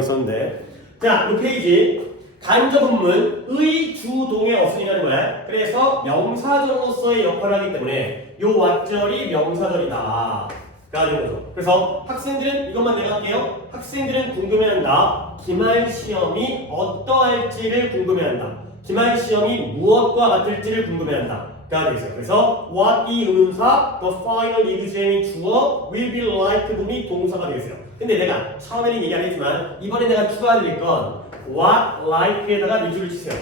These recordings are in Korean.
있었는데, 자, 이 페이지 간접문문 의주동의 어순이라는 거야. 그래서 명사절로서의 역할을 하기 때문에 요 왓절이 명사절이다 가 되는 거죠. 그래서 학생들은 이것만 내가 할게요. 학생들은 궁금해한다. 기말 시험이 어떠할지를 궁금해한다. 기말 시험이 무엇과 같을지를 궁금해한다 가 되겠어요. 그래서 what 이 의문사, the final exam이 주어, will be like 놈이 동사가 되겠어요. 근데 내가 처음에는 얘기 안 했지만 이번에 내가 추가드릴 건 what like에다가 미주를 치세요.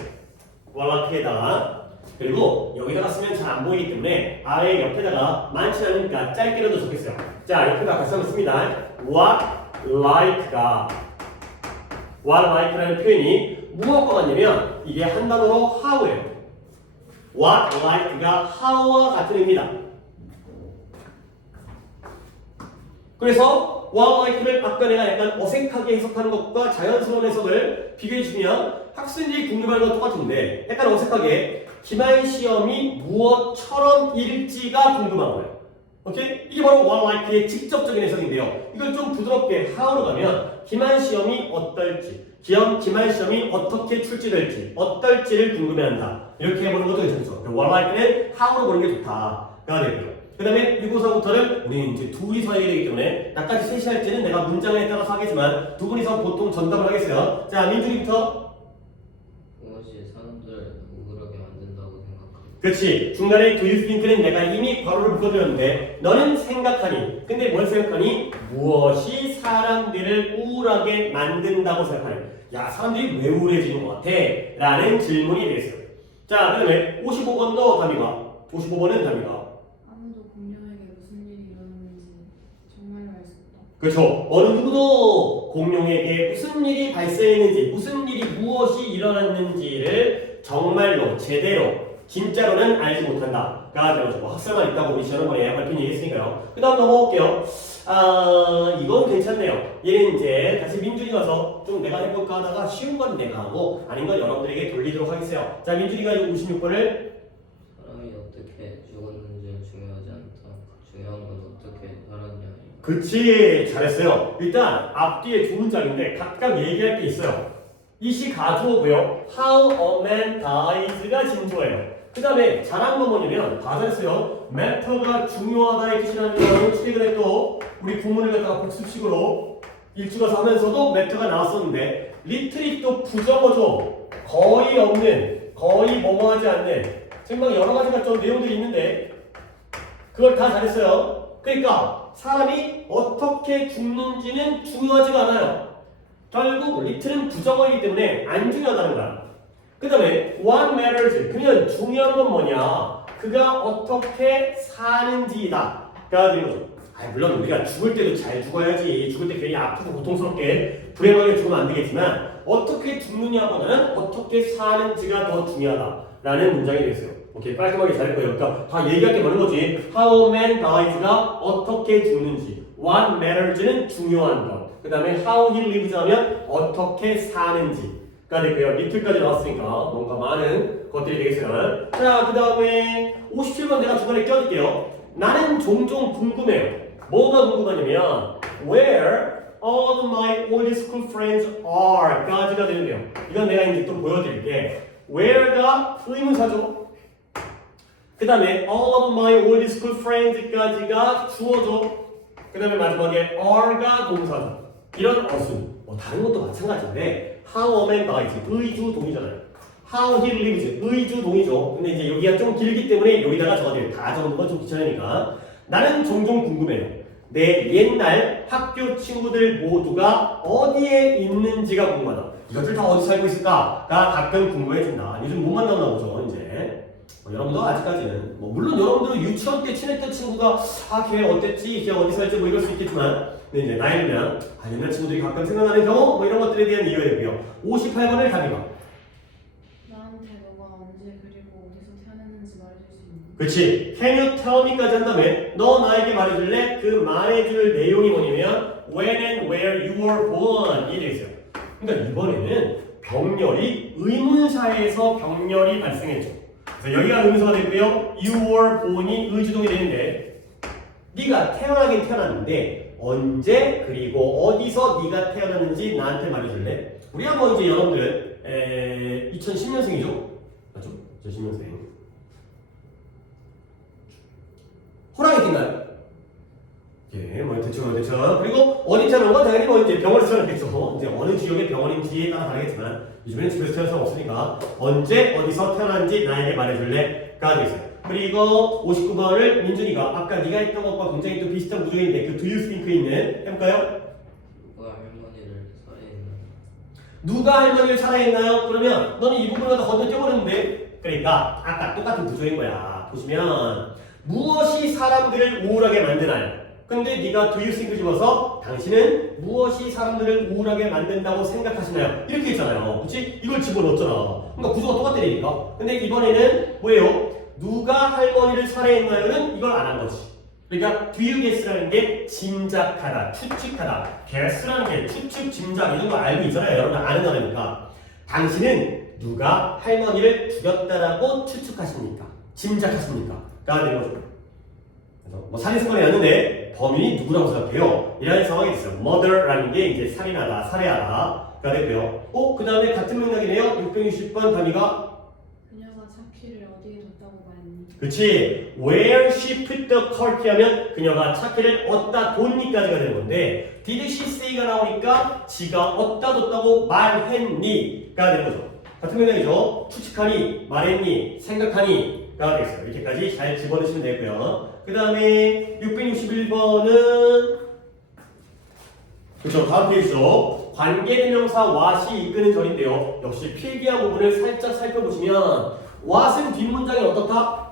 what like에다가. 그리고 여기다가 쓰면 잘 안 보이기 때문에 아예 옆에다가 많지 않으니까 짧게라도 적겠어요. 자, 옆에다가 같이 한번 씁니다. what like가 what like라는 표현이 무엇과 같냐면 이게 한 단어로 how예요. what like가 how와 같은 의미다. 그래서 what like를 아까 내가 약간 어색하게 해석하는 것과 자연스러운 해석을 비교해주면 학생들이 궁금한 건 똑같은데 약간 어색하게 기말 시험이 무엇처럼 일지가 궁금한 거예요. 오케이? 이게 바로 what like의 직접적인 해석인데요. 이걸 좀 부드럽게 how로 가면 기말 시험이 어떨지, 기말 시험이 어떻게 출제될지, 어떨지를 궁금해한다. 이렇게 해보는 것도 괜찮죠. what like는 how로 보는 게 좋다가 되고요. 그 다음에 6호서부터는 우리는 이제 둘이서 해야 되기 때문에 나까지 셋이 할 때는 내가 문장에 따라서 하겠지만 두 분이서 보통 전담을 하겠어요. 자, 민준이부터. 그것이 사람들을 우울하게 만든다고 생각합니다. 그렇지. 중간에 do you think는 내가 이미 괄호를 묶어드렸는데 너는 생각하니. 근데 뭘 생각하니? 무엇이 사람들을 우울하게 만든다고 생각하니? 야, 사람들이 왜 우울해지는 것 같아? 라는 질문이 되겠어요. 자, 그 다음에 55번도 답이가. 55번은 답이가. 아무도 공룡에게 무슨 일이 일어났는지 정말로 알 수 없다. 그렇죠. 어느 누구도 공룡에게 무슨 일이 발생했는지, 무슨 일이 무엇이 일어났는지를 정말로 제대로 진짜로는 알지 못한다가 되는 거죠. 학생만 있다고 우리 지난번에 발표는 얘기했으니까요. 그 다음 넘어갈게요. 이건 괜찮네요. 얘는 이제 다시 민준이가 와서 좀 내가 해볼까 하다가 쉬운 건 내가 하고 아닌 건 여러분들에게 돌리도록 하겠어요. 자, 민준이가 56번을 사람이 어떻게 죽었는지는 중요하지 않다. 중요한 건 어떻게 살았냐. 그치, 잘했어요. 일단 앞뒤에 두 문장인데 각각 얘기할 게 있어요. 이시 가주어고요. How a man dies가 진주어예요. 그 다음에 잘한 건 뭐냐면 다 잘했어요. matter가 중요하다의 뜻이라는 거는 최근에 또 우리 구문을 갖다가 복습식으로 일주가서 하면서도 matter가 나왔었는데 little이 또 부정어죠. 거의 없는, 거의 뭐뭐하지 않는 지금 막 여러 가지가 좀 내용들이 있는데 그걸 다 잘했어요. 그러니까 사람이 어떻게 죽는지는 중요하지가 않아요. 결국 little은 부정어이기 때문에 안 중요하다는 거야. 그 다음에 what matters, 그냥 중요한 건 뭐냐? 그가 어떻게 사는지다 가 되는 거죠. 물론 우리가 죽을 때도 잘 죽어야지. 죽을 때 괜히 아프고 고통스럽게 불행하게 죽으면 안 되겠지만 어떻게 죽느냐보다는 어떻게 사는지가 더 중요하다라는 문장이 되겠어요. 오케이, 깔끔하게 잘했고요. 그러니까 다 얘기할 게 많은 거지. How a man dies가 어떻게 죽는지, what matters는 중요한 것, 그 다음에 how he lives 하면 어떻게 사는지가 되고요. 리틀까지 나왔으니까 뭔가 많은 것들이 되겠어요. 자, 그 다음에 57번 내가 중간에 껴줄게요. 나는 종종 궁금해요. 뭐가 궁금하냐면 where all of my old school friends are 까지가 되는데요. 이건 내가 이제 또 보여드릴게. where가 의문사죠. 그 다음에 all of my old school friends까지가 주어죠. 그 다음에 마지막에 are가 동사죠. 이런 어순, 다른 것도 마찬가지인데 how a man dies, 의주 동이잖아요. how he lives, 의주 동이죠. 근데 이제 여기가 좀 길기 때문에 여기다가 적어드려요. 다 적는 건 좀 귀찮으니까. 나는 종종 궁금해요. 내 옛날 학교 친구들 모두가 어디에 있는지가 궁금하다. 이것들 다 어디 살고 있을까가 가끔 궁금해진다. 요즘 못 만나나 보죠, 이제. 여러분도 아직까지는 물론 여러분들은 유치원 때 친했던 친구가 걔 어땠지, 걔 어디 살지 이럴 수 있겠지만 근데 이제 나이 들면 옛날 친구들이 가끔 생각나는 경우 이런 것들에 대한 이유가 되고요. 58번을 답이가. 나한테 너가 언제 그리고 어디서 태어났는지 말해줄 수 있니? 그렇지. Can you tell me까지 한 다음에 너 나에게 말해줄래? 그 말해줄 내용이 뭐냐면 when and where you were born 이 되겠어요. 그러니까 이번에는 병렬이 의문사에서 병렬이 발생했죠. 그래서 여기가 의문사가 되고요. You were born이 의주동이 되는데 네가 태어나긴 태어났는데 언제 그리고 어디서 네가 태어났는지 나한테 말해줄래? 우리가 뭐 이제 여러분들 2010년생이죠? 맞죠? 2010년생. 호랑이 띠인가요? 예, 뭐 대충. 그리고 어디 태어난 건 당연히 뭐 이제 병원에서 태어났겠죠. 이제 어느 지역의 병원인지에 따라 다르겠지만 요즘에는 집에서 태어날 수 없으니까 언제 어디서 태어난지 나에게 말해줄래?가 되겠어요. 그리고 59번을 민준이가 아까 네가 했던 것과 굉장히 또 비슷한 구조인데 그 do you think에 있는 해볼까요? 누가 할머니를 살해했나요? 누가 할머니를 살해했나요? 그러면 너는 이 부분을 다 건너뛰어버렸는데 그러니까 아까 똑같은 구조인 거야. 보시면 무엇이 사람들을 우울하게 만드나요? 근데 네가 do you think 집어서 당신은 무엇이 사람들을 우울하게 만든다고 생각하시나요? 이렇게 했잖아요. 그치? 이걸 집어넣었잖아. 그러니까 구조가 똑같다니까. 근데 이번에는 뭐예요? 누가 할머니를 살해했나요는 이걸 안 한 거지. 그러니까 do you guess라는 게 짐작하다, 추측하다. guess라는 게 추측, 짐작 이런 거 알고 있잖아요. 여러분 아는 단어니까. 당신은 누가 할머니를 죽였다라고 추측하십니까? 짐작하십니까? 가 되는 거죠. 그래서 뭐 살인 사건이 났는데 범인이 누구라고 생각해요? 이라는 상황이 있어요. murder라는 게 이제 살인하다, 살해하다가 되고요. 그 다음에 같은 맥락이네요. 660번 단위가 그녀가 차키를 어디에 뒀다고 말했니? 그치. Where she put the car key 하면 그녀가 차키를 어디다 뒀니까지가 되는 건데 Did she say가 나오니까 지가 어디다 뒀다고 말했니가 되는 거죠. 같은 맥락이죠. 추측하니, 말했니, 생각하니가 되겠어요. 이렇게까지 잘 집어넣으시면 되고요. 그 다음에 661번은 그렇죠. 다음 페이지죠. 관계대명사 what이 이끄는 절인데요. 역시 필기한 부분을 살짝 살펴보시면 what은 뒷문장이 어떻다?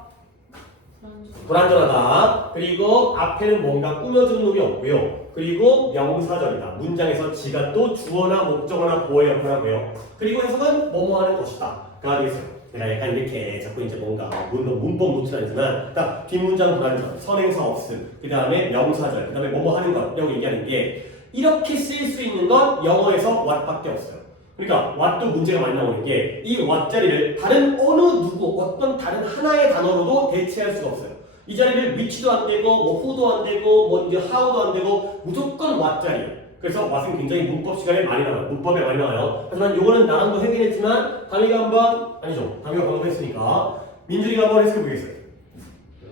불완전하다. 그리고 앞에는 뭔가 꾸며주는 놈이 없고요. 그리고 명사절이다. 문장에서 지가 또 주어나 목적어나 보호의 역할을 하고요. 그리고 해석은 뭐뭐 하는 것이다. 가 되겠어요. 내가 약간 이렇게 자꾸 이제 뭔가 문법 노트는 아니지만 딱 뒷문장 불완전, 선행사 없음, 그 다음에 명사절, 그 다음에 뭐뭐 하는 것 라고 얘기하는 게 이렇게 쓰일 수 있는 건 영어에서 what밖에 없어요. 그러니까 what도 문제가 많이 나오는 게 이 what 자리를 다른 어느 누구 어떤 다른 하나의 단어로도 대체할 수가 없어요. 이 자리를 which도 안 되고 뭐 who도 안 되고 뭐 이제 how도 안 되고 무조건 what 자리예요. 그래서 what은 굉장히 문법 시간에 많이 나와요. 문법에 많이 나와요. 하지만 요거는 나랑도 해결했지만 다미가 한번 아니죠. 다미가 방금 했으니까 민준이가 한번 해석해 보겠어요.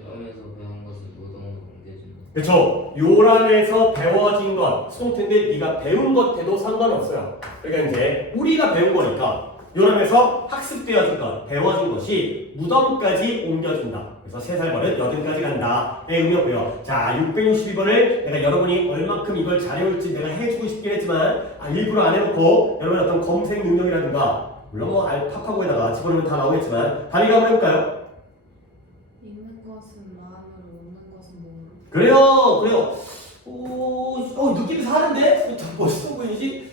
요람에서 배운 것을 노동으로 옮겨준다. 그렇죠. 요람에서 배워진 것, 수동태인데 네가 배운 것 해도 상관없어요. 그러니까 이제 우리가 배운 거니까 요람에서 학습되어진 것, 배워진 것이 무덤까지 옮겨준다. 그래서 3살 버릇 80까지 간다. 의 의미였고요. 자, 662번을 내가 여러분이 얼마큼 이걸 잘해올지 내가 해주고 싶긴 했지만 일부러 안 해놓고 여러분의 어떤 검색 능력이라든가 물론 뭐 탁하고에다가 집어넣으면 다 나오겠지만 다리가 한번 해볼까요? 읽는 것은 마음으로, 웃는 것은 몸으로. 그래요. 느낌이 사는데? 자꾸 멋있어 보이지?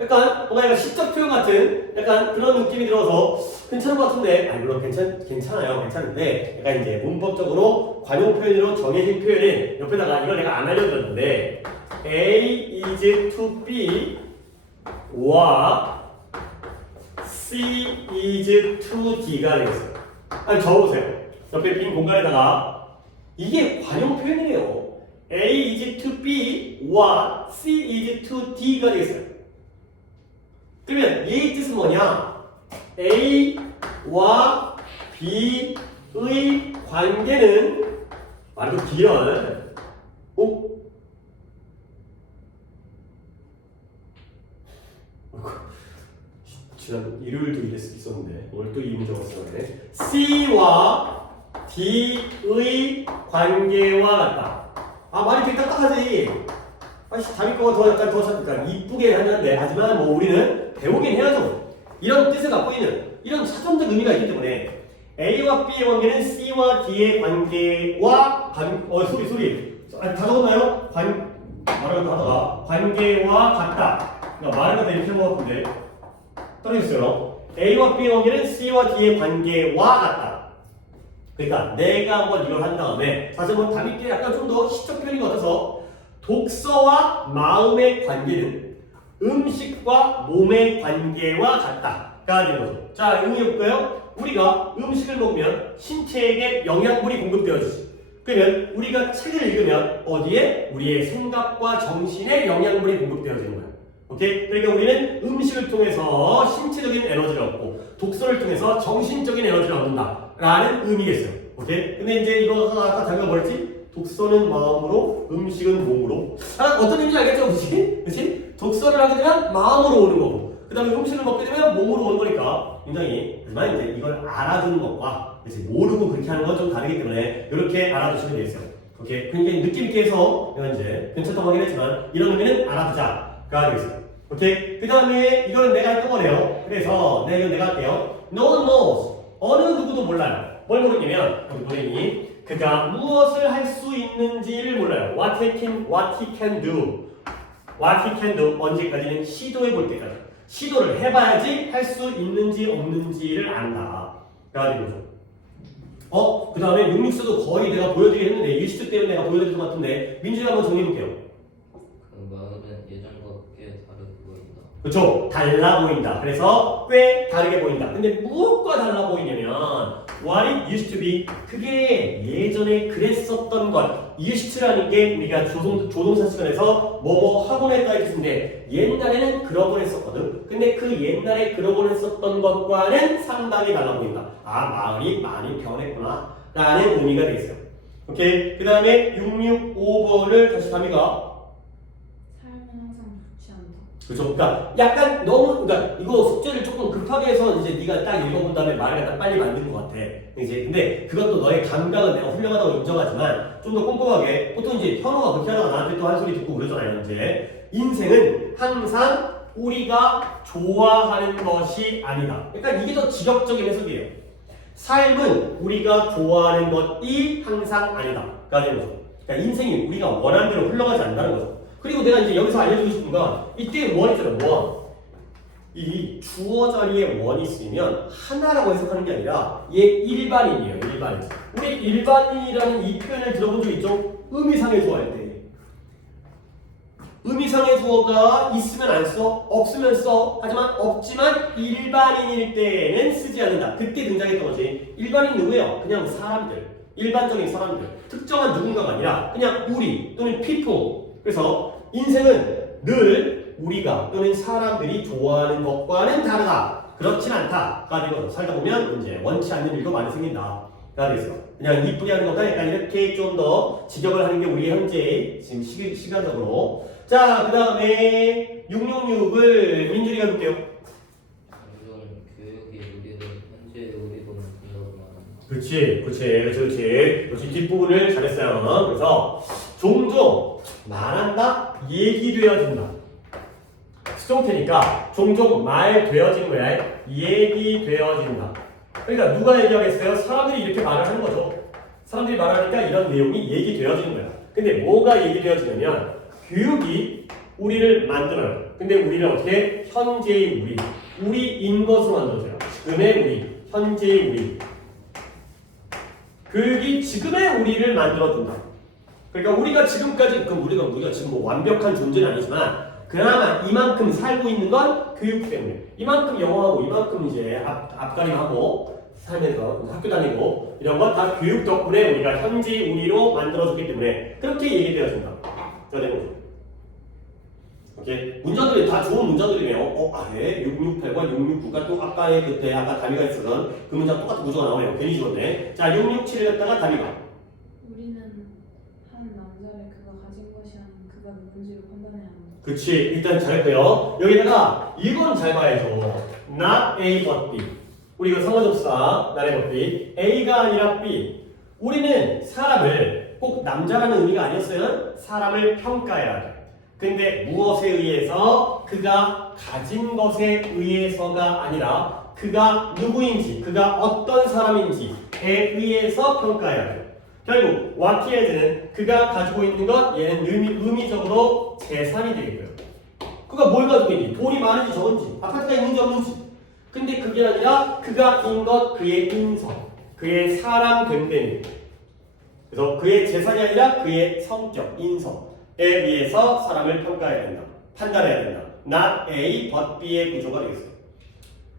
약간 뭔가 약간 시적 표현 같은 약간 그런 느낌이 들어서 괜찮은 것 같은데 물론 괜찮아요. 괜찮은데 약간 이제 문법적으로 관용 표현으로 정해진 표현은 옆에다가 이걸 내가 안 알려드렸는데 A is to B 와 C is to D가 되겠어요. 아니 적어보세요. 옆에 빈 공간에다가 이게 관용 표현이에요. A is to B와 C is to D가 되겠어요. 그러면 이 뜻은 뭐냐? A와 B의 관계는 말도 길어. 지난 일요일도 있었는데 오늘 또 이 문제가 왔었네. C와 D의 관계와 같다. 말이 되게 딱딱하지. 자기 거가 더 약간 더 그러니까 이쁘게 하는데 하지만 뭐 우리는 배우긴 해야죠. 이런 뜻을 갖고 있는 이런 사전적 의미가 있기 때문에 A와 B의 관계는 C와 D의 관계와 소리 다 적었나요? 말을 하다가 관계와 같다. 그러니까 말을 갖다 이렇게 한 것 같은데 떨어졌어요. A와 B의 관계는 C와 D의 관계와 같다. 그러니까 내가 한번 이걸 한 다음에 사실 뭐 답이 약간 좀 더 시적 표현인 것 같아서 독서와 마음의 관계는 음식과 몸의 관계와 같다가 되는 거죠. 자, 응용해볼까요? 우리가 음식을 먹으면 신체에게 영양분이 공급되어지지. 그러면 우리가 책을 읽으면 어디에? 우리의 생각과 정신에 영양분이 공급되어지는 거야. 오케이? 그러니까 우리는 음식을 통해서 신체적인 에너지를 얻고 독서를 통해서 정신적인 에너지를 얻는다 라는 의미겠어요. 오케이? 근데 이제 이거 아까 자기가 뭐랬지? 독서는 마음으로, 음식은 몸으로. 어떤 의미인지 알겠죠? 그치? 독서를 하게 되면 마음으로 오는 거고, 그 다음에 음식을 먹게 되면 몸으로 오는 거니까 굉장히, 하지만 이제 이걸 알아두는 것과 이제 모르고 그렇게 하는 건 좀 다르기 때문에 이렇게 알아두시면 되겠어요. 오케이? 굉장히 느낌있게 해서 내가 이제 괜찮다고 하긴 했지만 이런 의미는 알아두자가 되겠어요. 오케이? 그 다음에 이거는 내가 했던 거네요. 그래서 이건 내가 할게요. No one knows. 어느 누구도 몰라요. 뭘 모르냐면 우리 본인이 그가 무엇을 할 수 있는지를 몰라요. What he can do. What he can do. 언제까지는 시도해 볼 때까지. 시도를 해봐야지 할 수 있는지 없는지를 안다. 가 되는 거죠. 그 다음에 664도 거의 내가 보여드리긴 했는데 유시트 때문에 내가 보여드린 것 같은데 민준이가 한번 정리해볼게요. 그 마음은 예전과 꽤 다르게 보인다. 그렇죠. 달라 보인다. 그래서 꽤 다르게 보인다. 근데 무엇과 달라 보이냐면 what it used to be. 그게 예전에 그랬었던 것. used to라는 게 우리가 조동사 시간에서 뭐뭐 하곤 했다 했는데 옛날에는 그러곤 했었거든. 근데 그 옛날에 그러곤 했었던 것과는 상당히 달라 보인다. 아, 마을이 많이 변했구나 라는 의미가 되겠어요. 오케이. 그 다음에 665번을 다시 담이가 삶은 항상 좋지 않다. 그렇죠. 그러니까 약간 너무 그러니까 이거 숙제를 조금 급하게 해서 이제 네가 딱 읽어본 다음에 말을 갖다 빨리 만든 것 같아. 이제 근데 그것도 너의 감각은 내가 훌륭하다고 인정하지만 좀 더 꼼꼼하게 보통 이제 현우가 그렇게 하다가 나한테 또 한 소리 듣고 그러잖아요. 이제 인생은 항상 우리가 좋아하는 것이 아니다. 그러니까 이게 더 지적적인 해석이에요. 삶은 우리가 좋아하는 것이 항상 아니다.가 되는 거죠. 그러니까 인생이 우리가 원하는 대로 흘러가지 않는다는 거죠. 그리고 내가 이제 여기서 알려주고 싶은 건 이때 원 있잖아요. 원. 이 주어 자리에 원이 있으면 하나라고 해석하는 게 아니라 얘 일반인이에요. 일반인. 우리 일반인이라는 이 표현을 들어본 적 있죠? 의미상의 주어할 때. 의미상의 주어가 있으면 안 써, 없으면 써. 하지만 없지만 일반인일 때는 쓰지 않는다. 그때 등장했던 거지. 일반인 누구예요? 그냥 사람들. 일반적인 사람들. 특정한 누군가가 아니라 그냥 우리 또는 people. 그래서 인생은 늘 우리가 또는 사람들이 좋아하는 것과는 다르다. 그렇진 않다가 되고 살다 보면 이제 원치 않는 일도 많이 생긴다가 되겠어. 그냥 이쁘게 하는 것보다 약간 이렇게 좀 더 직역을 하는 게 우리 현재 지금 시간적으로. 자, 그 다음에 666을 민준이가 볼게요. 점점 교육이 우리를 현재 우리로 만든다고 말한다. 그렇지. 뒷부분을 잘했어요. 그래서 종종 말한다, 얘기되어진다. 수동태니까 종종 말되어진 거야. 얘기되어진다. 그러니까 누가 얘기하겠어요? 사람들이 이렇게 말을 하는 거죠. 사람들이 말하니까 이런 내용이 얘기되어지는 거야. 근데 뭐가 얘기되어지냐면 교육이 우리를 만들어요. 근데 우리를 어떻게? 현재의 우리인 것으로 만들어줘요. 지금의 우리, 현재의 우리. 교육이 지금의 우리를 만들어준다. 그러니까 우리가 지금까지, 그럼 우리가 지금 뭐 완벽한 존재는 아니지만 그나마 이만큼 살고 있는 건 교육 때문에. 이만큼 영어하고 이만큼 이제 앞가림하고 살면서 학교 다니고 이런 건 다 교육 덕분에 우리가 현재 우리로 만들어졌기 때문에 그렇게 얘기되어진다. 자, 되는 거죠. 오케이. 문장들이 다 좋은 문장들이네요. 예. 668과 669가 또 아까의 그때 아까 다미가 있었던 그 문장 똑같은 구조가 나오네요. 괜히 지웠네. 자, 667을 갖다가 다미가. 우리는 한 남자를 그가 가진 것이 아닌 그가 누군지로 판단해야 한다. 그치. 일단 잘했고요. 여기다가 이건 잘 봐야죠. Not A but B. 우리 이거 상호접사 not A but B. A가 아니라 B. 우리는 사람을 꼭 남자라는 의미가 아니었어요. 사람을 평가해야 돼. 근데 무엇에 의해서? 그가 가진 것에 의해서가 아니라 그가 누구인지, 그가 어떤 사람인지에 의해서 평가해야 돼요. 결국 what he has는 그가 가지고 있는 것, 얘는 의미적으로 재산이 되겠고요. 그가 뭘 가지고 있는지, 돈이 많은지 적은지, 아파트가 있는지 없는지. 근데 그게 아니라 그가 인 것, 그의 인성, 그의 사람 됨됨이. 그래서 그의 재산이 아니라 그의 성격, 인성에 의해서 사람을 평가해야 된다. 판단해야 된다. Not A, but B의 구조가 되겠어요.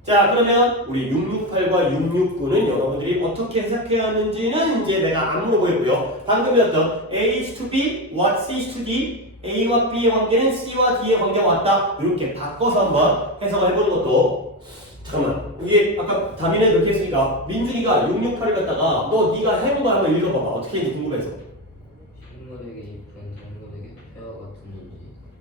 자, 그러면 우리 668과 669는 여러분들이 어떻게 해석해야 하는지는 이제 내가 안 물어보였고요. 방금 배웠던 A is to B, what C is to D, A와 B의 관계는 C와 D의 관계가 왔다. 이렇게 바꿔서 한번 해석을 해보는 것도 잠깐만 이게 아까 다민에 그렇게 했으니까 민준이가 668을 갖다가 너 네가 해본 거 한번 읽어봐봐. 어떻게 했는지 궁금해서. 식물에게 잎은 동물에게 폐와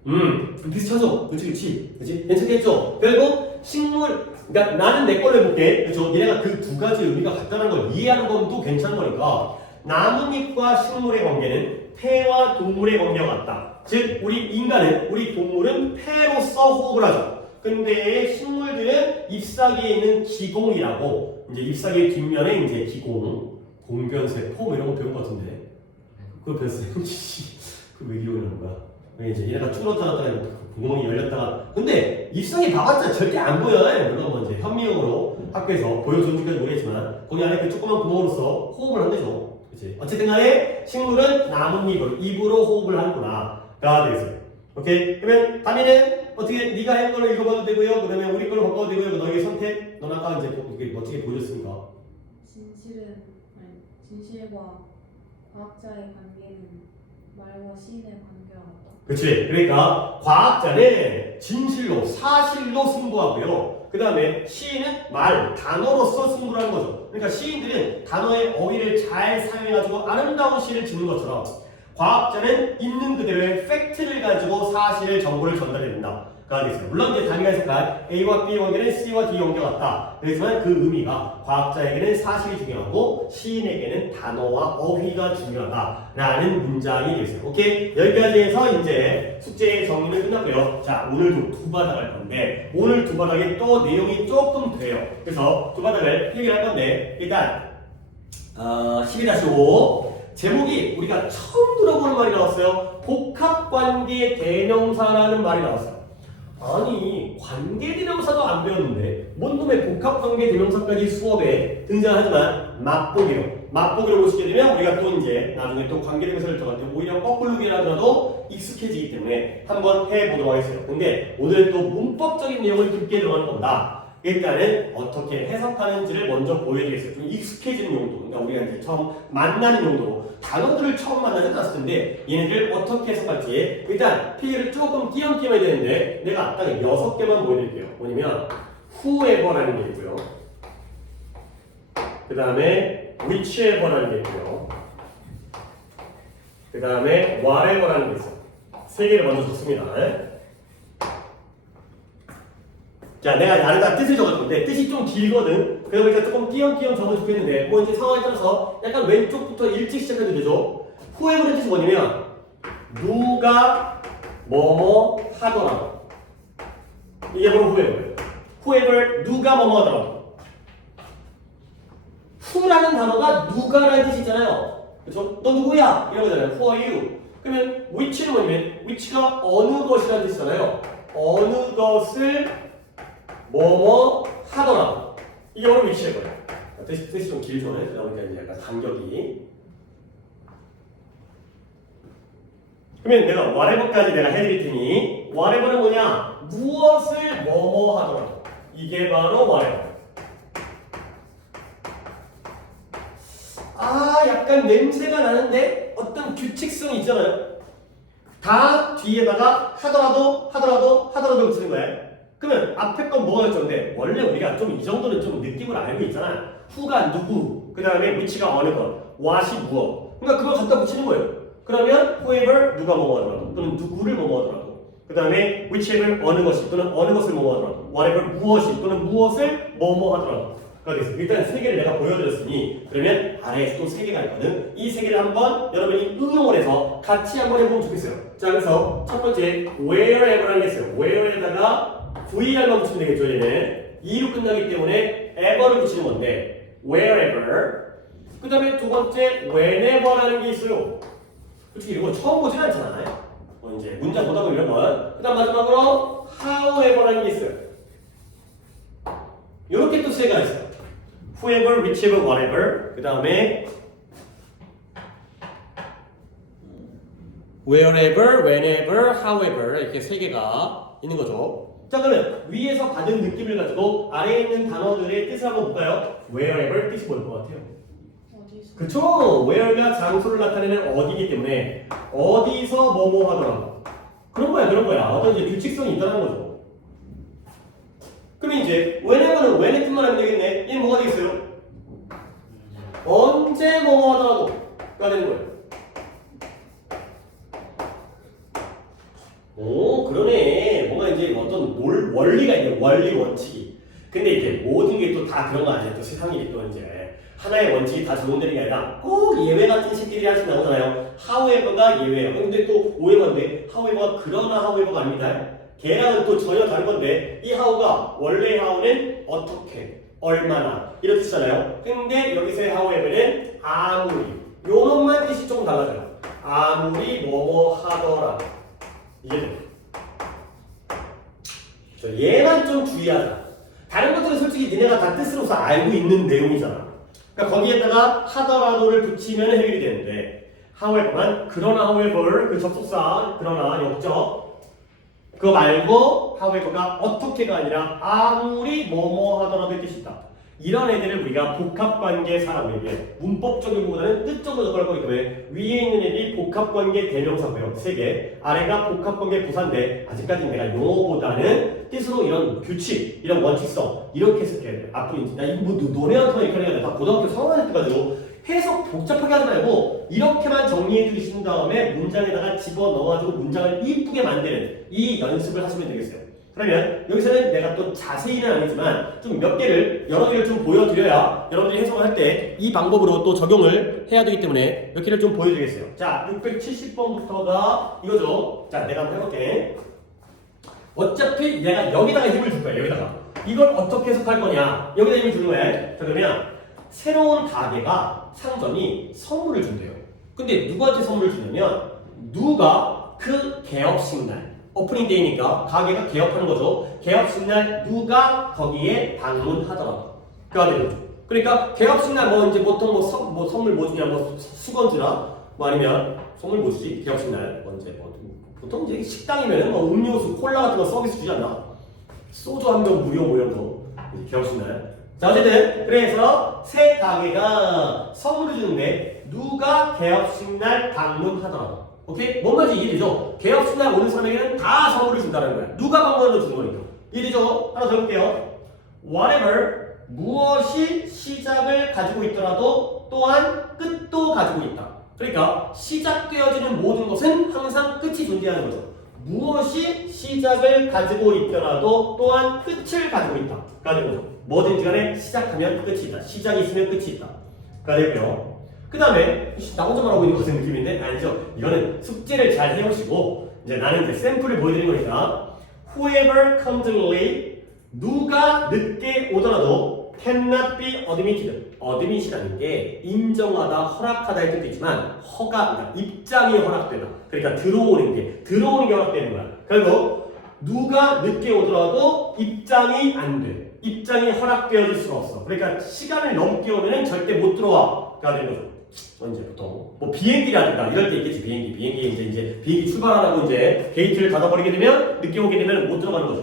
같은 이지. 비슷하죠? 그치? 괜찮겠죠? 결국 식물, 그러니까 나는 내 걸로 해볼게. 그쵸? 얘네가 그 두 가지 의미가 같다는 걸 이해하는 것도 괜찮은 거니까 나뭇잎과 식물의 관계는 폐와 동물의 관계가 같다. 즉, 우리 인간은, 우리 동물은 폐로서 호흡을 하죠. 근데 식물들은 잎사귀에 있는 기공이라고, 이제 잎사귀의 뒷면에 이제 기공, 공변세포 이런 거 배운 것 같은데. 그거 배웠어요? 그왜 기억나는 거야? 왜 이제 얘네가 쭈러다가 구멍이 열렸다가 근데 잎사귀 봐봤자 절대 안 보여요. 물론 뭐 이제 현미용으로 학교에서 보여주는지까지 모르겠지만 거기 안에 그 조그만 구멍으로서 호흡을 한대죠. 그치? 어쨌든 간에 식물은 나뭇잎으로 입으로 호흡을 하는구나 가 되겠어요. 오케이? 그러면 다미는 어떻게 네가 한 걸로 읽어봐도 되고요. 그러면 우리 걸로 바꿔도 되고요. 너의 선택. 넌 아까 이제 이렇게 멋지게 보여줬으니까. 진실과 과학자의 관계는 말과 시인의 관계와 같다. 그치? 그러니까 과학자는 진실로, 사실로 승부하고요. 그 다음에 시인은 말, 단어로서 승부를 하는 거죠. 그러니까 시인들은 단어의 어휘를 잘 사용해가지고 아름다운 시를 짓는 것처럼 과학자는 있는 그대로의 팩트를 가지고 사실을 정보를 전달해낸다. 가 되겠어요. 물론 이제 단위가 해석한 A와 B의 관계는 C와 D의 관계가 같다. 그렇지만 그 의미가 과학자에게는 사실이 중요하고 시인에게는 단어와 어휘가 중요하다라는 문장이 되겠어요. 오케이? 여기까지 해서 이제 숙제 정리는 끝났고요. 자, 오늘도 두 바닥 할 건데 오늘 두 바닥에 또 내용이 조금 돼요. 그래서 두 바닥을 해결할 건데 일단 12-5 제목이 우리가 처음 들어보는 말이 나왔어요. 복합관계 대명사라는 말이 나왔어요. 아니 관계대명사도 안 배웠는데 뭔 놈의 복합관계 대명사까지 수업에 등장하지만 맛보기로 보시게 되면 우리가 또 이제 나중에 또 관계대명사를 들어갈 때 오히려 거꾸로기라더라도 익숙해지기 때문에 한번 해보도록 하겠어요. 근데 오늘은 또 문법적인 내용을 깊게 들어가는 겁니다. 일단은 어떻게 해석하는지를 먼저 보여드리겠어요. 좀 익숙해지는 용도, 그러니까 우리가 이제 처음 만나는 용도로 단어들을 처음 만나지 않았을 텐데 얘네들 어떻게 해석할지 일단 필기를 조금 띄엄띄엄 해야 되는데 내가 딱 6개만 보여드릴게요. 뭐냐면 whoever라는 게 있고요. 그 다음에 whichever라는 게 있고요. 그 다음에 whatever라는 게 있어요. 3개를 먼저 줬습니다. 자, 내가 나름대로 뜻을 적을 건데 뜻이 좀 길거든. 그러다 보니까 조금 띄엄띄엄 적어 좋겠는데 뭐 이제 상황에 따라서 약간 왼쪽부터 일찍 시작해도 되죠. whoever의 뜻이 뭐냐면 누가 뭐뭐 하더라도 이게 바로 whoever예요. whoever 누가 뭐뭐 하더라도 who라는 단어가 누가라는 뜻이 있잖아요. 그렇죠? 너 누구야? 이런 거잖아요. who are you? 그러면 which는 뭐냐면 which가 어느 것이라는 뜻이잖아요. 어느 것을 뭐뭐 하더라도 이게 바로 위치의 거예요. 뜻이 좀 길죠. 그러다 보니까 이제 약간 간격이. 그러면 내가 whatever까지 내가 해드릴 테니 whatever는 뭐냐? 무엇을 뭐뭐 하더라도 이게 바로 whatever. 아 약간 냄새가 나는데 어떤 규칙성이 있잖아요. 다 뒤에다가 하더라도 붙이는 거예요. 그러면 앞에 건 뭐가 결정돼? 원래 우리가 좀 이 정도는 좀 느낌을 알고 있잖아. who가 누구, 그 다음에 which가 어느 것, what이 무엇. 그러니까 그걸 갖다 붙이는 거예요. 그러면 whoever 누가 뭐뭐 하더라도 또는 누구를 뭐뭐 하더라도 그 다음에 whichever 어느 것이 또는 어느 것을 뭐뭐 하더라도 whatever 무엇이 또는 무엇을 뭐뭐 하더라도 그래서 일단 3개를 내가 보여드렸으니 그러면 아래에 또 3개가 있거든. 이 3개를 한번 여러분이 응용을 해서 같이 한번 해보면 좋겠어요. 자 그래서 첫 번째 wherever라는 게 있어요. where에다가 VR만 붙이면 되겠죠. 얘는 2로 끝나기 때문에 ever를 붙이는 건데 wherever. 그 다음에 두 번째 whenever라는 게 있어요. 솔직히 이거 처음 보진 않잖아요. 뭐 이제 문장 보다 보면 그 다음 마지막으로 however라는 게 있어요. 이렇게 또 3개가 있어요. whoever, whichever, whatever. 그 다음에 wherever, whenever, however 이렇게 3개가 있는 거죠. 자, 그러면 위에서 받은 느낌을 가지고 아래에 있는 단어들의 뜻을 한번 볼까요? wherever 뜻이 뭘 것 같아요? 어디서? 그쵸? where가 장소를 나타내는 어디이기 때문에 어디서 뭐뭐 하더라도 그런 거야. 어떤 이제 규칙성이 있다는 거죠. 그럼 이제 whenever는 when의 뜻만 하면 되겠네. 얘는 뭐가 되겠어요? 언제 뭐뭐 하더라도가 되는 거예요. 오, 그러네. 뭔가 이제 어떤 원리가 있네. 원리, 원칙이. 근데 이게 모든 게 또 다 그런 거 아니에요. 또 세상이 또 이제 하나의 원칙이 다 적용되는 게 아니라 꼭 예외 같은 식들이 하나씩 나오잖아요. however가 예외예요. 근데 또 오해건데 however가 그러나 however가 아닙니다. 걔랑은 또 전혀 다른 건데 이 how가 원래 how는 어떻게, 얼마나 이런 뜻이잖아요. 근데 여기서의 however는 아무리 요놈만 뜻이 조금 달라져요. 아무리 뭐뭐 하더라. 이게 돼요. 얘만 좀 주의하자. 다른 것들은 솔직히 니네가 다 뜻으로서 알고 있는 내용이잖아. 그러니까 거기에다가 하더라도를 붙이면 해결이 되는데 however만 그러나 however 그 접속사 그러나 역적 그거 말고 however가 어떻게가 아니라 아무리 뭐뭐 하더라도의 뜻이 있다. 이런 애들을 우리가 복합관계 사람에게 문법적이보다는 뜻적으로 접근할 거기 때문에 위에 있는 애들이 복합관계 대명사고요. 3개. 아래가 복합관계 부사인데 아직까지 내가 용어보다는 뜻으로 이런 규칙, 이런 원칙성 이렇게 해석해야 돼. 앞으로 이제 나 이거 뭐 너네한테만 이렇게 해야 돼. 다 고등학교 3학년 때까지로 해석 복잡하게 하지 말고 이렇게만 정리해 주신 다음에 문장에다가 집어넣어가지고 문장을 이쁘게 만드는 이 연습을 하시면 되겠어요. 그러면 여기서는 내가 또 자세히는 아니지만 좀 몇 개를 여러 개를 좀 보여드려야 여러분들이 해석을 할 때 이 방법으로 또 적용을 해야 되기 때문에 몇 개를 좀 보여드리겠어요. 자, 670번부터가 이거죠. 자, 내가 한번 해볼게. 어차피 내가 여기다가 힘을 줄 거야. 여기다가 이걸 어떻게 해석할 거냐 여기다 힘을 주는 거야. 자, 그러면 새로운 가게가 상점이 선물을 준대요. 근데 누구한테 선물을 주냐면 누가 그 개업식 날 오프닝 데이니까 가게가 개업하는 거죠. 개업식 날 누가 거기에 방문하더라도 그가 되는 거죠. 그러니까 개업식 날 뭐 이제 보통 뭐 선물 뭐 주냐 뭐 수건 주나 뭐 아니면 선물 뭐 주지 개업식 날 언제 뭐 보통 이제 식당이면은 뭐 음료수 콜라 같은 거 서비스 주지 않나? 소주 한 병 무료 뭐 이런 거 개업식 날. 자, 어쨌든 그래서 새 가게가 선물을 주는데 누가 개업식 날 방문하더라도 오케이? 뭔 말인지 이해되죠? 개업식 날 오는 사람에게는 다 선물을 준다는 거야. 누가 방문하도 주는 거니까. 이해되죠? 하나 더 해볼게요. Whatever 무엇이 시작을 가지고 있더라도 또한 끝도 가지고 있다. 그러니까 시작되어지는 모든 것은 항상 끝이 존재하는 거죠. 무엇이 시작을 가지고 있더라도 또한 끝을 가지고 있다. 가지고 뭐든지 간에 시작하면 끝이 있다. 시작이 있으면 끝이 있다. 가 되고요. 그 다음에 나 혼자 말하고 있는 것 같은 느낌인데 아니죠. 이거는 숙제를 잘 해오시고 이제 나는 이제 샘플을 보여드린 거니까 whoever comes late 누가 늦게 오더라도 cannot be admitted. admit이라는 게 인정하다, 허락하다의 뜻도 있지만 그러니까 입장이 허락되다. 그러니까 들어오는 게 허락되는 거야. 그리고 누가 늦게 오더라도 입장이 안 돼. 입장이 허락되어질 수가 없어. 그러니까 시간을 넘게 오면은 절대 못 들어와가 되는 거죠. 언제 보통 뭐 비행기라든가 이럴 때 있겠지. 비행기 이제 비행기 출발하라고 이제 게이트를 닫아버리게 되면 늦게 오게 되면 못 들어가는 거지.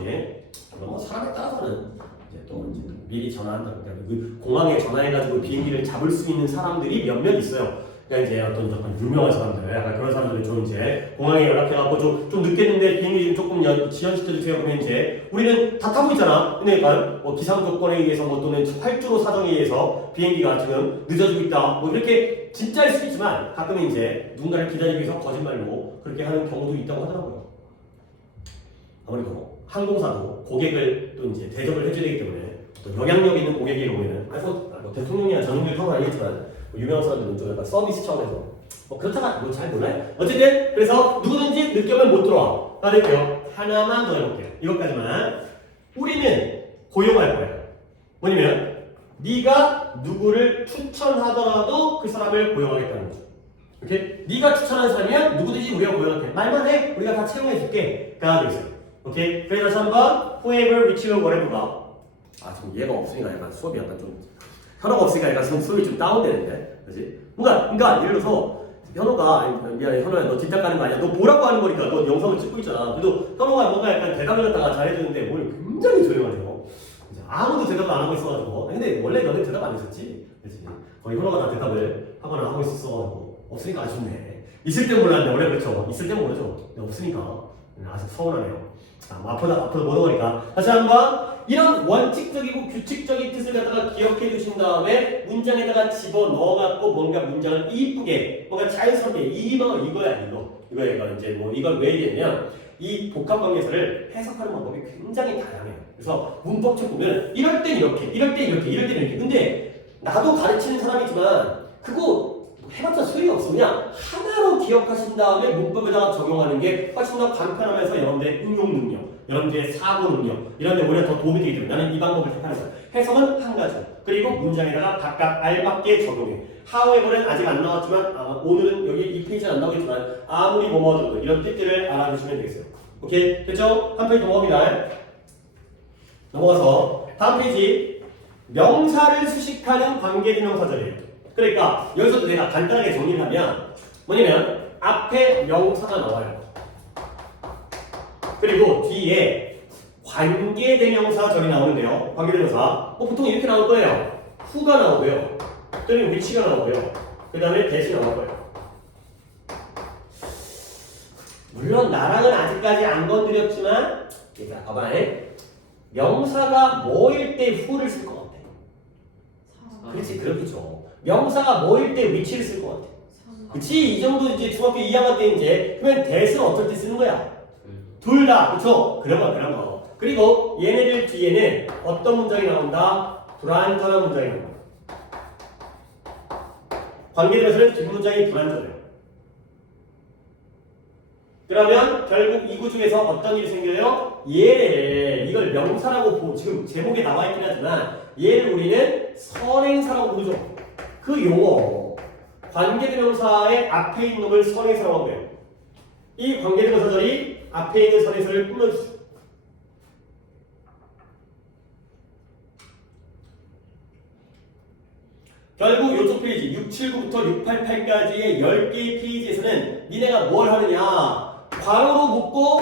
그럼 뭐 사람에 따라서는 이제 또 이제 미리 전화한다. 그러니까 그 공항에 전화해가지고 비행기를 잡을 수 있는 사람들이 몇몇 있어요. 그러니까 이제 어떤 유명한 사람들, 약간 그런 사람들은 좀 이제 공항에 연락해갖고 좀 늦겠는데 비행기 조금 지연시켜주세요. 그러면 이제 우리는 다 타고 있잖아. 근데 약간 뭐 기상 조건에 의해서 뭐 또는 활주로 사정에 의해서 비행기가 지금 늦어지고 있다. 뭐 이렇게 진짜일 수도 있지만 가끔은 이제 누군가를 기다리기 위해서 거짓말로 그렇게 하는 경우도 있다고 하더라고요. 아무래도 항공사도 고객을 또 이제 대접을 해줘야 되기 때문에 또 영향력 있는 고객이 오면은 뭐 대통령이나 전용기 타고 아니겠지만 유명한 사람들은 좀 약간 서비스 차원에서 뭐 그렇다가 뭐 잘 몰라요. 어쨌든 그래서 누구든지 늦게 오면 못 들어와. 받을게요. 하나만 더 해볼게요. 이것까지만. 우리는 고용할 거예요. 뭐냐면 네가 누구를 추천하더라도 그 사람을 고용하겠다는 거죠. 오케이? 네가 추천하는 사람이면 누구든지 우리가 고용할게. 말만 해. 우리가 다 채용해줄게. 가 되겠어요. 오케이? 그래서 한번 whoever, which, whatever가 지금 얘가 없으니까 약간 수업이 약간 좀 혈화가 없으니까 약간 수업이 좀 다운되는데, 그렇지? 그러니까 예를 들어서 현호가 아니, 미안해 현호야 너 뒷담 가는 거 아니야? 너 보라고 하는 거니까 너 영상을 찍고 있잖아. 그래도 현호가 뭔가 약간 대답을 갖다가 잘해주는데 뭘 굉장히 조용하네요. 이제 아무도 대답을 안 하고 있어가지고 근데 원래 너네 대답 안 했었지? 그렇지? 거의 현호가 다 대답을 하거나 하고 있었어가지고 없으니까 아쉽네. 있을 땐 몰랐는데 원래 그렇죠. 있을 때는 모르죠. 근데 없으니까 아직 서운하네요. 자, 앞으로 못 오니까 다시 한번 이런 원칙적이고 규칙적인 뜻을 갖다가 기억해 주신 다음에 문장에다가 집어 넣어갖고 뭔가 문장을 이쁘게 뭔가 자연스럽게 이거야 이거 이제 뭐 이걸 왜 얘기했냐면 이 복합관계사를 해석하는 방법이 굉장히 다양해요. 그래서 문법책 보면 이럴 땐 이렇게 이럴 땐 이렇게 근데 나도 가르치는 사람이지만 그거 해봤자 소용이 없어. 그냥 하나로 기억하신 다음에 문법에다가 적용하는 게 훨씬 더 간편하면서 여러분들의 응용 능력, 여러분들의 사고 능력 이런 데 오히려 더 도움이 되기 때문에 나는 이 방법을 택하는 거야. 해석은 한 가지. 그리고 문장에다가 각각 알맞게 적용해. however는 아직 안 나왔지만 오늘은 여기 이 페이지는 안 나오겠지만 아무리 뭐뭐도 이런 뜻들을 알아주시면 되겠어요. 오케이? 됐죠? 한 페이지 넘어갑니다. 넘어가서 다음 페이지 명사를 수식하는 관계대명사절이에요. 그러니까 여기서도 내가 간단하게 정리를 하면 뭐냐면 앞에 명사가 나와요. 그리고 뒤에 관계대명사절이 나오는데요. 관계대명사 보통 이렇게 나올 거예요. who가 나오고요. 또는 which가 나오고요. 그 다음에 that이 나올 거예요. 물론 나랑은 아직까지 안 건드렸지만 얘들아 봐봐. 명사가 뭐일 때 who를 쓸 것 같아? 그렇지 그렇겠죠. 명사가 뭐일 때 which를 쓸 것 같아? 그치 이 정도 이제 중학교 2학년 때 이제 그러면 that은 어떨 때 쓰는 거야? 둘 다 그렇죠? 그런 거. 그리고 얘네들 뒤에는 어떤 문장이 나온다? 불완전한 문장이 나온다. 관계대명사는 뒷문장이 불완전해요. 그러면 결국 이 구중에서 어떤 일이 생겨요? 얘를 이걸 명사라고 보고 지금 제목에 나와 있긴 하지만 얘를 우리는 선행사라고 부르죠. 그 용어 관계대명사의 앞에 있는 놈을 선행사라고 해요. 이 관계대명사절이 앞에 있는 선행사를 꾸며주죠. 결국 이쪽 페이지 679부터 688까지의 10개의 페이지에서는 니네가 뭘 하느냐 괄호로 묶고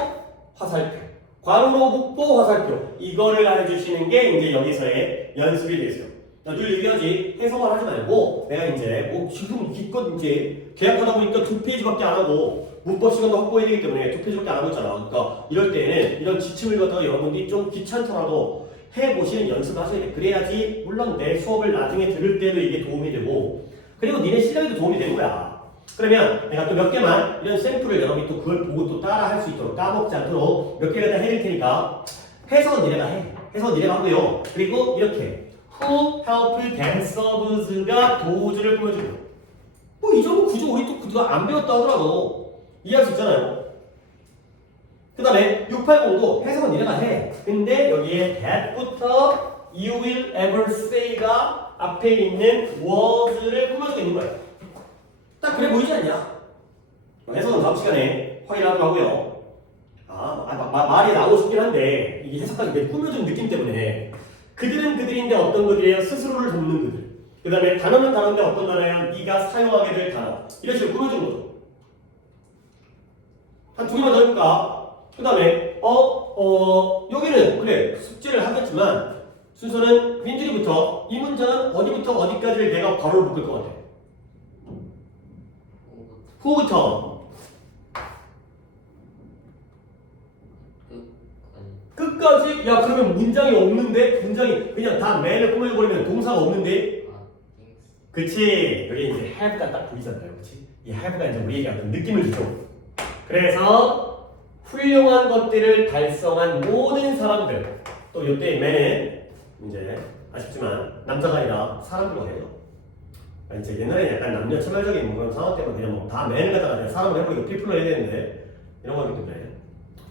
화살표 괄호로 묶고 화살표 이거를 해주시는 게 이제 여기서의 연습이 되겠어요. 늘 얘기하지 해석을 하지 말고 내가 이제 뭐 지금 기껏 이제 계약하다 보니까 2페이지밖에 안 하고 문법 시간도 확보해야 되기 때문에 2페이지밖에 안 하고 있잖아. 그러니까 이럴 때는 이런 지침을 갖다가 여러분들이 좀 귀찮더라도 해보시는 연습을 하셔야 돼. 그래야지 물론 내 수업을 나중에 들을 때도 이게 도움이 되고 그리고 니네 실력에도 도움이 되는 거야. 그러면 내가 또 몇 개만 이런 샘플을 여러분이 또 그걸 보고 또 따라 할 수 있도록 까먹지 않도록 몇 개를 다 해드릴 테니까 해석은 니네가 해. 해석은 니네가 하고요. 그리고 이렇게 who, help, then, serves가 도주를 꾸며주고 뭐 이 정도 구조 우리 또 그거 안 배웠다 하더라도 이해할 수 있잖아요. 그 다음에 680도 해석은 니네가 해. 근데 여기에 that부터 you will ever say가 앞에 있는 was를 꾸며주고 있는 거예요. 딱 그래 보이지 않냐? 해석은 다음 시간에 확인하도록 하고요. 말이 나오고 싶긴 한데 이게 해석까지 꾸며준 느낌 때문에 그들은 그들인데 어떤 그들이에요? 스스로를 돕는 그들. 그 다음에 단어는 단어인데 어떤 단어예요? 네가 사용하게 될 단어. 이런 식으로 꾸며준 거죠. 한 두 개만 더 해볼까? 그 다음에 여기는 그래 숙제를 하겠지만 순서는 민준이부터 이 문장은 어디부터 어디까지를 내가 바로 묶을 것 같아? 후부터 끝까지? 야 그러면 문장이 없는데? 문장이 그냥 다 맨을 꾸며버리면 동사가 없는데? 그치 여기 이제 have가 딱 보이잖아요. 그치? 이 have가 이제 우리에게 어떤 느낌을 주죠. 그래서 훌륭한 것들을 달성한 모든 사람들 또 이때 맨은 이제 아쉽지만 남자가 아니라 사람으로 해요. 이제 옛날에 약간 남녀 차별적인 그런 상황 때문에 그냥 뭐 다 맨을 갖다가 그냥 사람을 해보고 피플로 해야 되는데 이런 거기 때문에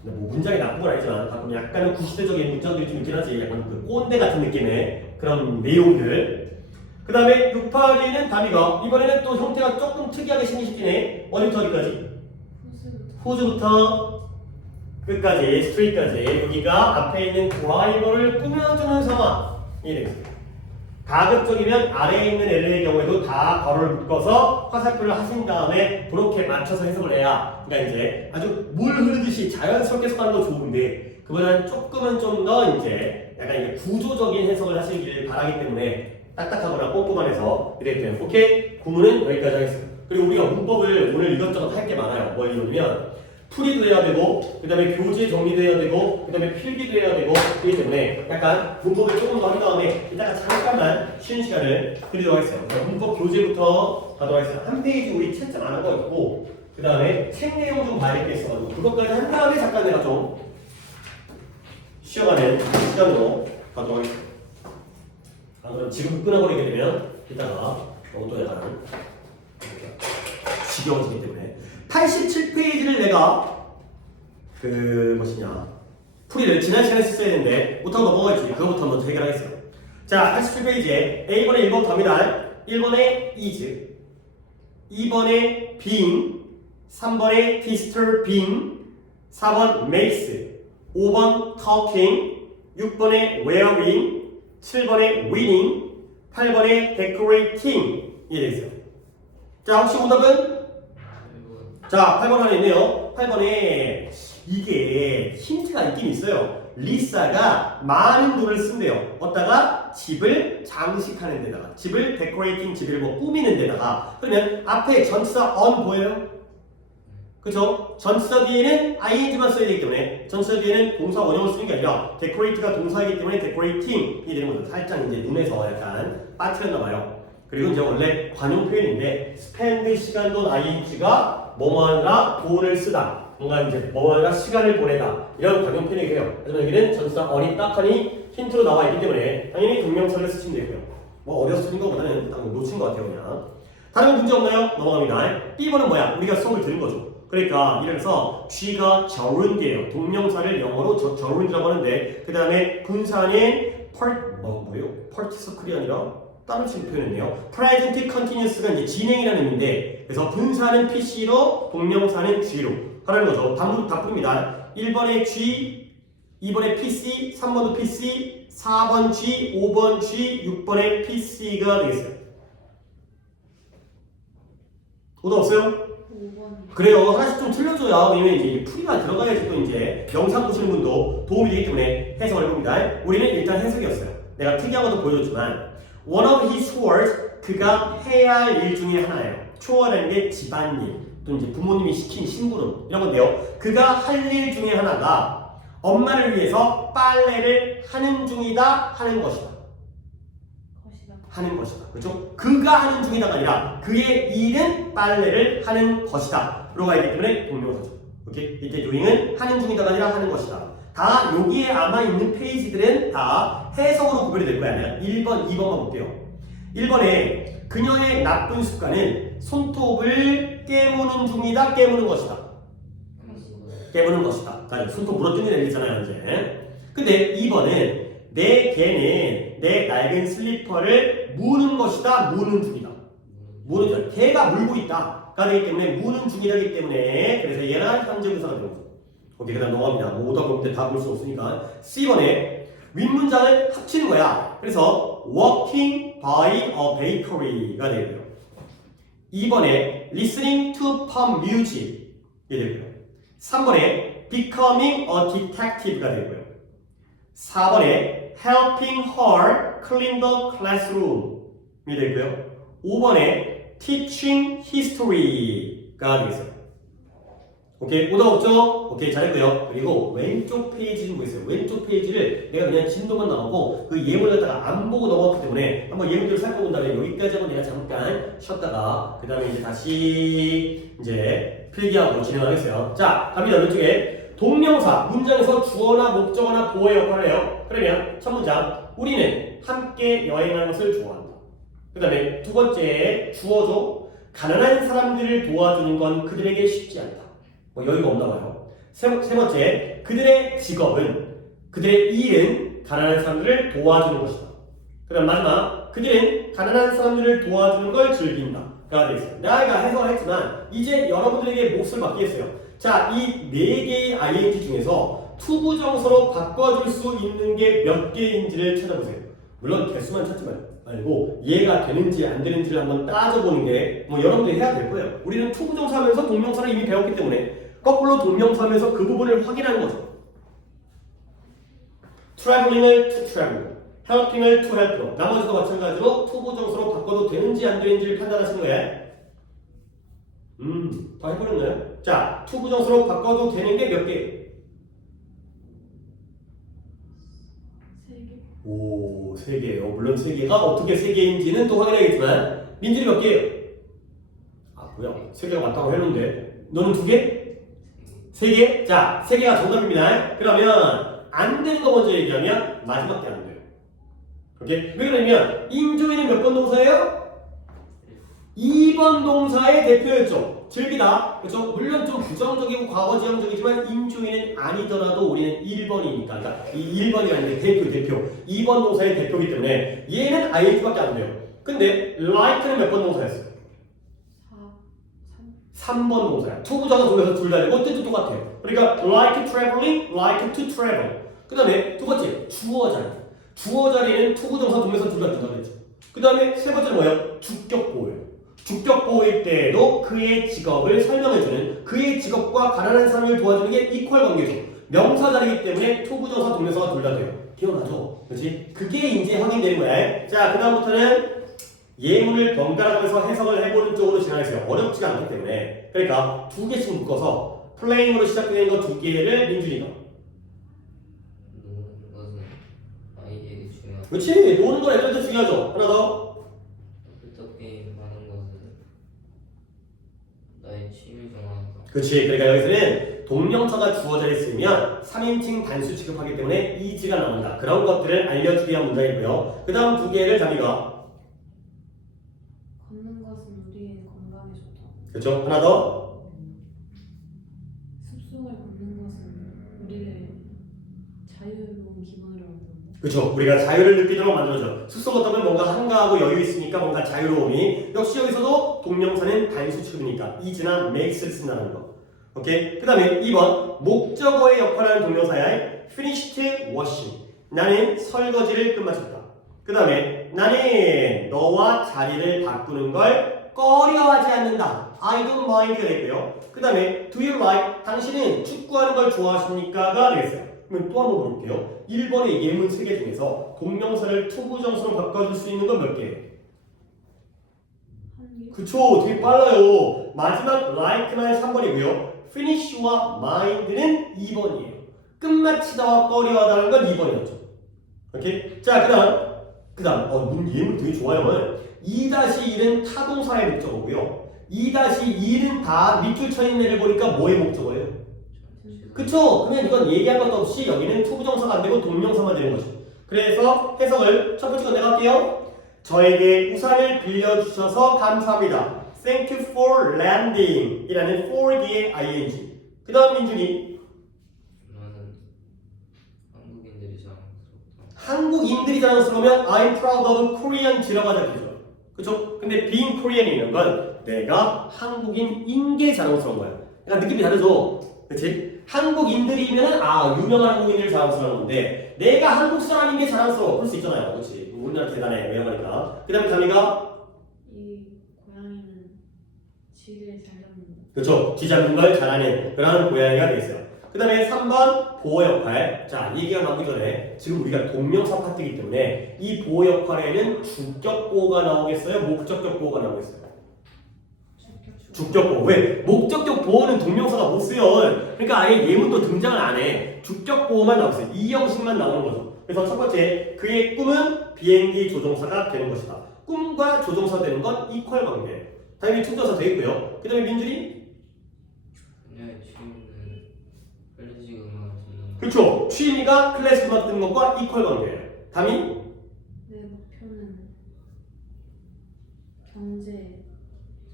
근데 뭐 문장이 나쁜 건 아니지만 가끔 약간은 구시대적인 문장들이 좀 있긴 하지. 약간 그 꼰대 같은 느낌의 그런 내용들. 그 다음에 6파기는 다미가 이번에는 또 형태가 조금 특이하게 생기시긴 해. 어디부터 어디까지? 후즈부터 끝까지 스트레이트까지 여기가 앞에 있는 드라이버를 꾸며주는 상황이 되겠습니다. 가급적이면 아래에 있는 L의 경우에도 다 괄호를 묶어서 화살표를 하신 다음에 그렇게 맞춰서 해석을 해야 그러니까 이제 아주 물 흐르듯이 자연스럽게 해석하는 거 좋은데 그보다는 조금은 좀 더 이제 약간 이게 구조적인 해석을 하시길 바라기 때문에 딱딱하거나 꼼꼼한 해석 이랬대요. 오케이? 구문은 여기까지 하겠습니다. 그리고 우리가 문법을 오늘 이것저것 할 게 많아요. 뭐 이러면 풀이도 해야 되고 그 다음에 교재 정리도 해야 되고 그 다음에 필기도 해야 되고 그렇기 때문에 약간 문법을 조금 더 한 다음에 이따가 잠깐만 쉬는 시간을 드리도록 하겠습니다. 문법 교재부터 가도록 하겠습니다. 한 페이지 우리 채점 안 한 거 있고 그 다음에 책 내용 좀 봐야 될 게 있어가지고 그것까지 한 다음에 잠깐 내가 좀 쉬어가는 시간으로 가도록 하겠습니다. 아, 그럼 지금 끊어버리게 되면 이따가 또 약간 지겨워지기 때문에 87페이지를 내가 풀이를 지난 시간에 썼어야 했는데 못하고 넘어가겠지. 그거부터 먼저 해결하겠어요. 자, 87페이지에 A번에 1번 갑니다. 1번에 is, 2번에 being, 3번에 disturbing, 4번 makes, 5번 talking, 6번에 wearing, 7번에 winning, 8번에 decorating 이해되겠어요? 자, 혹시 오답은? 자, 8번 안에 있네요. 8번에 이게 힌트가 있긴 있어요. 리사가 많은 돈을 쓴대요. 어디다가? 집을 장식하는 데다가, 집을 데코레이팅, 집을 뭐 꾸미는 데다가. 그러면 앞에 전치사 on 보여요? 그죠? 전치사 뒤에는 ing만 써야 되기 때문에 전치사 뒤에는 동사 원형을 쓰는 게 아니라 decorate가 동사이기 때문에 decorating이 되는 거죠. 살짝 이제 눈에서 약간 빠뜨렸나 봐요. 그리고 이제 원래 관용 표현인데 spend 시간도 ing가 뭐뭐하느라 돈을 쓰다 뭔가 이제 뭐뭐하느라 시간을 보내다 이런 관용 표현이긴 해요. 하지만 여기는 전치사 on이 딱하니 힌트로 나와 있기 때문에 당연히 동명사를 쓰시면 되고요. 뭐 어려서 쓰는 것보다는 딱 놓친 것 같아요. 그냥 다른 문제 없나요? 넘어갑니다. B번은 뭐야? 우리가 수업을 들은 거죠. 그러니까 이래서 쥐가 gerund예요. 동명사를 영어로 gerund라고 하는데 그 다음에 분사는 participle이 아니라 다른 식으로 표현했네요. present continuous가 이제 진행이라는 의미인데 그래서 분사는 PC로 동명사는 G로 하라는 거죠. 답부입니다. 1번에 G, 2번에 PC, 3번도 PC, 4번 G, 5번 G, 6번에 PC가 되겠어요. 오도 없어요? 5번. 그래요. 하나씩 좀 틀려줘야 왜냐면 이제 풀이가 들어가야지 또 이제 영상 보시는 분도 도움이 되기 때문에 해석을 해봅니다. 우리는 일단 해석이었어요. 내가 특이한 것도 보여줬지만 one of his chores 그가 해야 할 일 중에 하나예요. 초월하는 게 집안일 또 이제 부모님이 시킨 심부름 이런 건데요. 그가 할 일 중에 하나가 엄마를 위해서 빨래를 하는 중이다 하는 것이다. 하는 것이다. 그렇죠? 그가 하는 중이다가 아니라 그의 일은 빨래를 하는 것이다. 로가 있기 때문에 동명사죠. 오케이? 이때 doing은 하는 중이다가 아니라 하는 것이다. 다 여기에 아마 있는 페이지들은 다 해석으로 구별이 될 거야. 내가 1번, 2번만 볼게요. 1번에 그녀의 나쁜 습관은 손톱을 깨무는 중이다. 깨무는 것이다. 깨무는 것이다. 자, 손톱 물어뜯는 애 있잖아요. 이제. 근데 2번은 내 개는 내 낡은 슬리퍼를 무는 것이다. 무는 중이다. 무는 중. 개가 물고 있다. 가 되기 때문에 무는 중이다기 때문에 그래서 얘는 현재 분사가 되는 거죠. 오케이, 그 다음 넘어갑니다. 뭐 오다 보면 다 볼 수 없으니까. C번에 윗문장을 합치는 거야. 그래서 working by a bakery가 되고요. 2번에 listening to pop music 이 되고요. 3번에 becoming a detective가 되고요. 4번에 helping her clean the classroom 이 되고요. 5번에 teaching history가 되겠어요. 오케이, 오다 없죠? 오케이, 잘했고요. 그리고 왼쪽 페이지 좀 보세요. 왼쪽 페이지를 내가 그냥 진도만 나오고 그 예문을 갖다가 안 보고 넘어갔기 때문에 한번 예문들을 살펴본 다음에 여기까지 하고 내가 잠깐 쉬었다가 그 다음에 이제 다시 이제 필기하고 진행하겠어요. 자, 갑니다. 왼쪽에 동명사, 문장에서 주어나 목적어나 보호의 역할을 해요. 그러면 첫 문장, 우리는 함께 여행하는 것을 좋아한다. 그 다음에 두 번째, 주어죠. 가난한 사람들을 도와주는 건 그들에게 쉽지 않다. 뭐 여유가 없나 봐요. 세 번째, 그들의 직업은, 그들의 일은 가난한 사람들을 도와주는 것이다. 그 다음 마지막, 그들은 가난한 사람들을 도와주는 걸 즐긴다. 가 되겠습니다. 내가 해석을 했지만 이제 여러분들에게 몫을 맡기겠어요. 자, 이 4개의 ing 중에서 투부정사로 바꿔줄 수 있는 게 몇 개인지를 찾아보세요. 물론 개수만 찾지 말고 이해가 되는지 안 되는지를 한번 따져보는 게 뭐 여러분들이 해야 될 거예요. 우리는 투부정사 하면서 동명사를 이미 배웠기 때문에 거꾸로 동명사 하면서 그 부분을 확인하는 거죠. traveling을 to travel, helping을 to help. 나머지도 마찬가지로 투부정사로 바꿔도 되는지 안 되는지를 판단하시는 거예요. 다 해버렸나요? 자, 투부정사로 바꿔도 되는 게 몇 개? 3개. 오, 3개예요. 물론 3개가 어떻게 3개인지는 또 확인해야겠지만 민준이 몇 개예요? 아, 뭐야? 3개가 맞다고 했는데 너는 2개? 3개? 자, 3개가 정답입니다. 그러면 안 되는 거 먼저 얘기하면 마지막 게 안 돼요. 오케이? 왜 그러냐면 인조이는 몇 번 동사예요? 2번 동사의 대표였죠. 즐기다. 그렇죠? 물론 좀 부정적이고 과거지향적이지만 인조이는 아니더라도 우리는 1번이니까. 그러니까 이 1번이 아닌데 대표. 2번 동사의 대표이기 때문에 얘는 ing밖에 안 돼요. 근데 like는 몇 번 동사였어요? 3번 동사야. 투부정사 돌려서 둘 다 되고 뜻도 똑같아요. 그러니까 like traveling, like to travel. 그 다음에 두 번째 주어 자리. 주어 자리는 투부정사 동명사 둘 다 준다고 했죠. 그 다음에 세 번째는 뭐예요? 주격보호예요. 주격보호일 때에도 그의 직업을 설명해주는 그의 직업과 가난한 사람을 도와주는 게 이퀄 관계죠. 명사 자리이기 때문에 투부정사 동명사가 둘 다 돼요. 기억나죠? 그렇지? 그게 이제 확인되는 거야. 자, 그 다음부터는 예문을 번갈아가면서 해석을 해보는 쪽으로 진행했어요. 어렵지가 않기 때문에. 그러니까 2개씩 묶어서 플레잉으로 시작되는 거 2개를 민준이가. 노는 것은 아이에게 중요하고 그렇지. 노는 건 애들한테 중요하죠. 하나 더. 컴퓨터 게임 하는 것은 나의 취미 중 하나다. 그렇지. 그러니까 여기서는 동명사가 주어져 있으면 3인칭 단수 취급하기 때문에 is가 나온다. 그런 것들을 알려주기 위한 문장이고요. 그 다음 2개를 자미가. 걷는 것은 우리의 건강에 좋다. 그렇죠. 하나 더. 숲속을 걷는 것은 우리의 자유로운 기분을 얻는다. 그렇죠. 우리가 자유를 느끼도록 만들어줘. 숲속 걷다면 뭔가 한가하고 여유 있으니까 뭔가 자유로움이. 역시 여기서도 동명사는 단수 취급이니까 is나 makes를 쓴다는 거. 오케이. 그 다음에 2번 목적어의 역할을 하는 동명사야. finished washing. 나는 설거지를 끝마쳤다. 그 다음에 나는 너와 자리를 바꾸는 걸 꺼려하지 않는다. I don't mind가 되고요. 그 다음에 do you like? 당신은 축구하는 걸 좋아하십니까?가 되겠어요. 그러면 또 한번 볼게요. 1번의 예문 3개 중에서 동명사를 투부정사로 바꿔줄 수 있는 건 몇 개예요? 1개. 그쵸. 되게 빨라요. 마지막 like만 3번이고요. finish와 mind는 2번이에요. 끝마치다와 꺼려하다는 건 2번이었죠. 오케이? 자, 그 다음, 예문 되게 좋아요. 2-1은 타동사의 목적어고요. 2-2는 다 밑줄 쳐 있는 애를 보니까 뭐의 목적어예요? 그쵸? 그러면 이건 얘기할 것도 없이 여기는 투부정사가 안 되고 동명사만 되는 거죠. 그래서 해석을 첫 번째 거 내가 할게요. 저에게 우산을 빌려주셔서 감사합니다. Thank you for lending 이라는 for 뒤에 ing. 그 다음 민준이 나는 한국인들이 자랑스럽다. 한국인들이 자랑스러우면 I'm proud of Korean 지라고 하자 되죠. 그쵸? 근데 being Korean이라는 건 내가 한국인인 게 자랑스러운 거야. 그러니까 느낌이 다르죠? 그치? 한국인들이면은 유명한 한국인들 자랑스러운 건데 내가 한국 사람인 게 자랑스러워. 그럴 수 있잖아요. 그치? 우리나라 대단해. 외양하니까. 그 다음에 다미가 이 고양이는 쥐를 잘 잡는다. 그렇죠. 쥐 잡는 걸 잘하는 그런 고양이가 되겠어요. 그 다음에 3번 보호 역할. 자, 얘기가 나오기 전에 지금 우리가 동명사 파트이기 때문에 이 보호 역할에는 주격 보호가 나오겠어요? 목적격 보호가 나오겠어요? 주격 보호. 왜? 목적격 보호는 동명사가 못 쓰요. 그러니까 아예 예문도 등장을 안 해. 주격 보호만 나오겠어요. 이 형식만 나오는 거죠. 그래서 첫 번째, 그의 꿈은 비행기 조종사가 되는 것이다. 꿈과 조종사 되는 건 이퀄 관계예요. 당연히 투정사 되겠고요. 그 다음에 민준이 그녀의 취미는 클래식 음악을 듣는 것. 그렇죠. 취미가 클래식 음악 듣는 것과 이퀄 관계예요. 담이 내 목표는 경제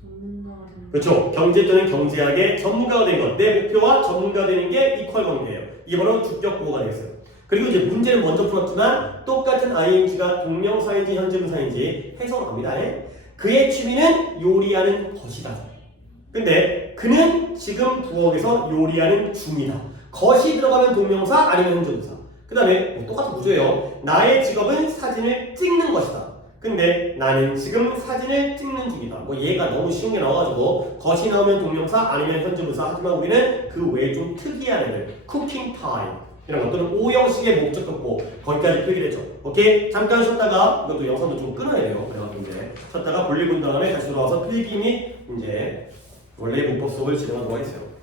전문가가 되는 그렇죠. 경제 또는 경제학의 전문가가 되는 것. 내 목표와 전문가가 되는 게 이퀄 관계예요. 이게 바로 주격 보호가 되겠어요. 그리고 이제 문제를 먼저 풀었지만 똑같은 ing가 동명사인지 현재분사인지 해석합니다. 그의 취미는 요리하는 것이다. 근데 그는 지금 부엌에서 요리하는 중이다. 것이 들어가면 동명사 아니면 현재분사. 그 다음에 똑같은 구조예요. 나의 직업은 사진을 찍는 것이다. 근데 나는 지금 사진을 찍는 중이다. 뭐 얘가 너무 쉬운 게 나와가지고 것이 나오면 동명사 아니면 현재분사. 하지만 우리는 그 외에 좀 특이한 애들 쿠킹 타임 이런 것들은 오형식의 목적 듣고 거기까지 표기되죠. 오케이? 잠깐 쉬었다가 이것도 영상도 좀 끊어야 돼요. 그래가지고 이제 쉬었다가 볼일 본 다음에 다시 돌아와서 필기 및 이제 원래 문법 수업을 진행하도록 하겠어요.